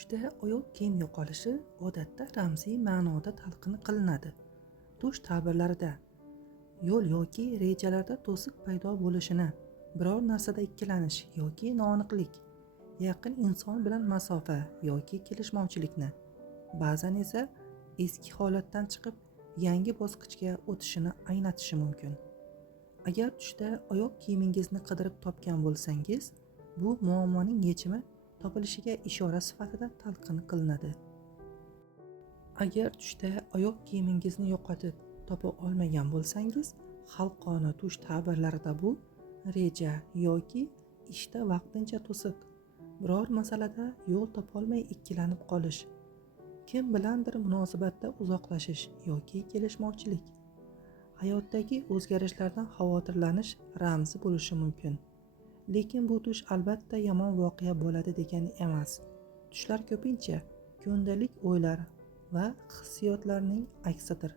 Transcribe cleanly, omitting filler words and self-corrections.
Tushda oyoq kiyim yo'qolishi odatda ramziy ma'noda talqin qilinadi. Tush ta'birlarida yo'l yoki rejalarda to'siq paydo bo'lishini, biror narsada ikkilanish yoki noaniqlik, yaqin inson bilan masofa yoki kelishmovchilikni, ba'zan esa eski holatdan chiqib yangi bosqichga o'tishini anglatishi mumkin. Agar tushda oyoq kiyimingizni qidirib topgan bo'lsangiz, bu muammoning yechimi topilishiga ishora sifatida talqin qilinadi. Agar tushda oyoq kiyimingizni yo'qotib topa olmagan bo'lsangiz, xalqona tush ta'birlarida bu reja yoki ishda vaqtincha to'siq, biror masalada yo'l topolmay ikkilanib qolish, kim bilandir munosabatda uzoqlashish yoki kelishmovchilik, hayotdagi o'zgarishlardan xavotirlanish ramzi bo'lishi mumkin. Lekin bu tush albatta yomon voqea bo'ladi degani emas. Tushlar ko'pincha kundalik o'ylar va hissiyotlarning aksidir.